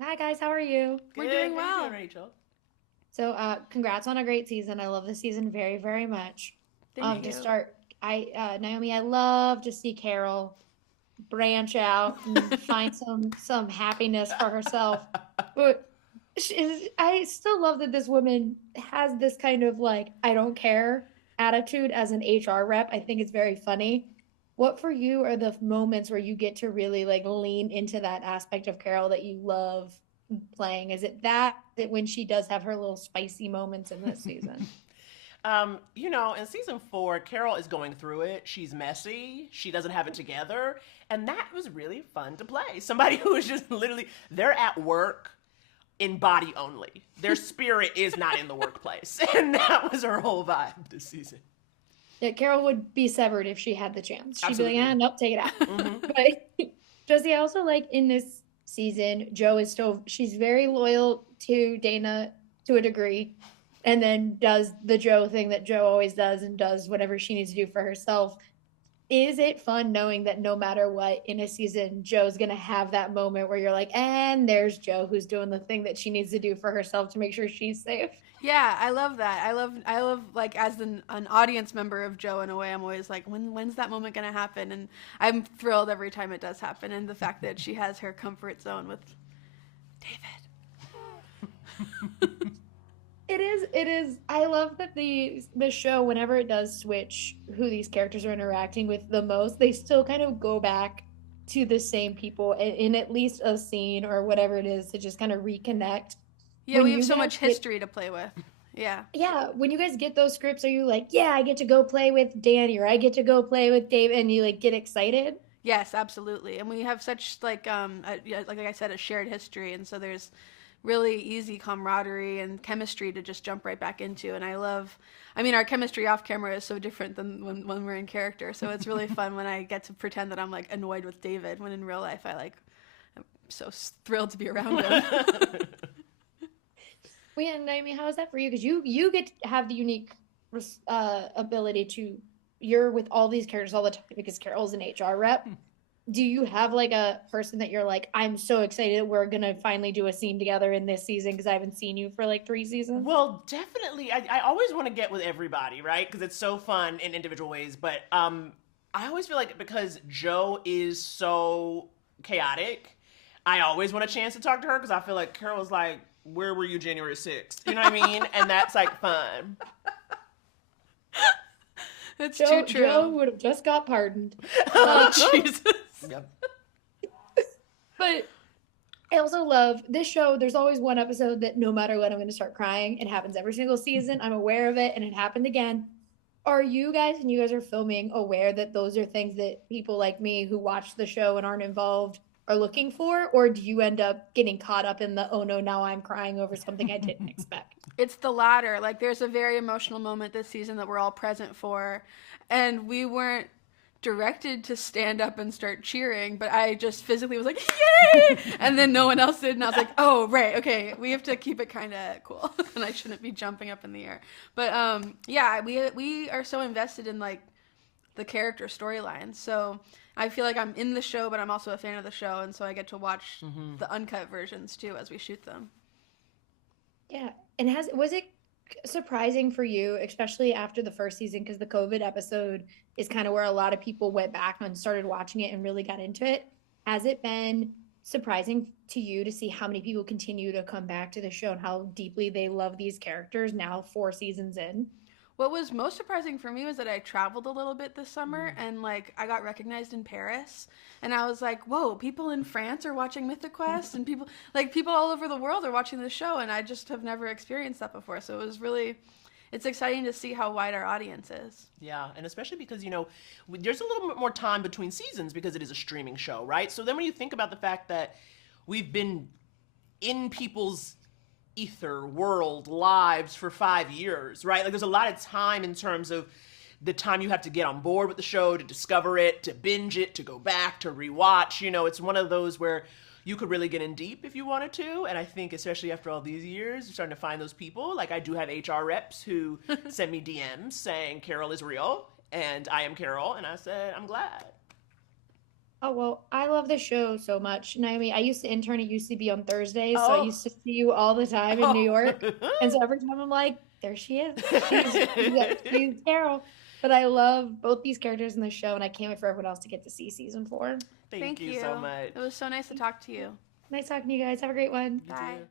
Hi guys, how are you? We're Good. doing How you doing, well. Rachel? So, congrats on a great season. I love the season very, very much. Thank To Thanks. you. start, Naomi, I love to see Carol branch out and find some happiness for herself. But I still love that this woman has this kind of like I don't care attitude as an HR rep. I think it's very funny. What for you are the moments where you get to really like lean into that aspect of Carol that you love playing? Is it that when she does have her little spicy moments in this season? In season 4, Carol is going through it. She's messy. She doesn't have it together. And that was really fun to play. Somebody who is just literally, they're at work in body only. Their spirit is not in the workplace. And that was her whole vibe this season. Yeah, Carol would be severed if she had the chance. She'd be like, Absolutely. nope, take it out. Mm-hmm. But Josie, I also like in this season, Joe is still she's very loyal to Dana to a degree, and then does the Joe thing that Joe always does and does whatever she needs to do for herself. Is it fun knowing that no matter what in a season, Joe's gonna have that moment where you're like, and there's Joe who's doing the thing that she needs to do for herself to make sure she's safe? Yeah, I love that. I love like as an audience member of Joe in a way. I'm always like, when's that moment gonna happen? And I'm thrilled every time it does happen. And the fact that she has her comfort zone with David. It is. I love that the show, whenever it does switch who these characters are interacting with the most, they still kind of go back to the same people in at least a scene or whatever it is to just kind of reconnect. Yeah, When we have you so guys much get history to play with. Yeah. yeah, when you guys get those scripts, are you like, yeah, I get to go play with Danny or I get to go play with Dave and you like get excited? Yes, absolutely. And we have such yeah, like I said, a shared history, and so there's really easy camaraderie and chemistry to just jump right back into. And I mean, our chemistry off camera is so different than when we're in character. So it's really fun when I get to pretend that I'm like annoyed with David when in real life I'm so thrilled to be around him. Well, yeah, Naomi, how is that for you? Because you get to have the unique ability to you're with all these characters all the time because Carol's an HR rep. Do you have like a person that you're like, I'm so excited we're gonna finally do a scene together in this season because I haven't seen you for like 3 seasons? Well, definitely. I always want to get with everybody, right? Because it's so fun in individual ways. But I always feel like because Joe is so chaotic, I always want a chance to talk to her because I feel like Carol's like, where were you January 6th? You know what I mean? And that's like fun. It's too Joe true. would have just got pardoned. Oh Uh, Jesus. Yep. but I also love this show. There's always one episode that no matter what, I'm going to start crying. It happens every single season. I'm aware of it, and it happened again. Are you guys, and you guys are filming, aware that those are things that people like me who watch the show and aren't involved are looking for? Or do you end up getting caught up in the, oh no, now I'm crying over something I didn't expect? It's the latter. Like there's a very emotional moment this season that we're all present for, and we weren't directed to stand up and start cheering, but I just physically was like, "Yay!" And then no one else did, and I was like, "Oh, right, okay, we have to keep it kind of cool, and I shouldn't be jumping up in the air." But yeah, we are so invested in like the character storylines, so I feel like I'm in the show, but I'm also a fan of the show, and so I get to watch Mm-hmm. the uncut versions too as we shoot them. Yeah. And was it surprising for you, especially after the first season, because the COVID episode is kind of where a lot of people went back and started watching it and really got into it. Has it been surprising to you to see how many people continue to come back to the show and how deeply they love these characters now 4 seasons in? What was most surprising for me was that I traveled a little bit this summer and like I got recognized in Paris and I was like, "Whoa, people in France are watching Mythic Quest and people all over the world are watching this show and I just have never experienced that before." So it's exciting to see how wide our audience is. Yeah, and especially because, there's a little bit more time between seasons because it is a streaming show, right? So then when you think about the fact that we've been in people's ether world lives for 5 years, right? Like there's a lot of time in terms of the time you have to get on board with the show, to discover it, to binge it, to go back, to rewatch. It's one of those where you could really get in deep if you wanted to. And I think especially after all these years, you're starting to find those people. Like I do have HR reps who send me DMs saying Carol is real and I am Carol. And I said, I'm glad. Oh, well, I love the show so much. Naomi, I used to intern at UCB on Thursdays, so I Oh. used to see you all the time in New York. And so every time I'm like, there she is. She's Carol. But I love both these characters in the show, and I can't wait for everyone else to get to see season 4. Thank you so much. It was so nice to talk to you. Nice talking to you guys. Have a great one. You Bye. too.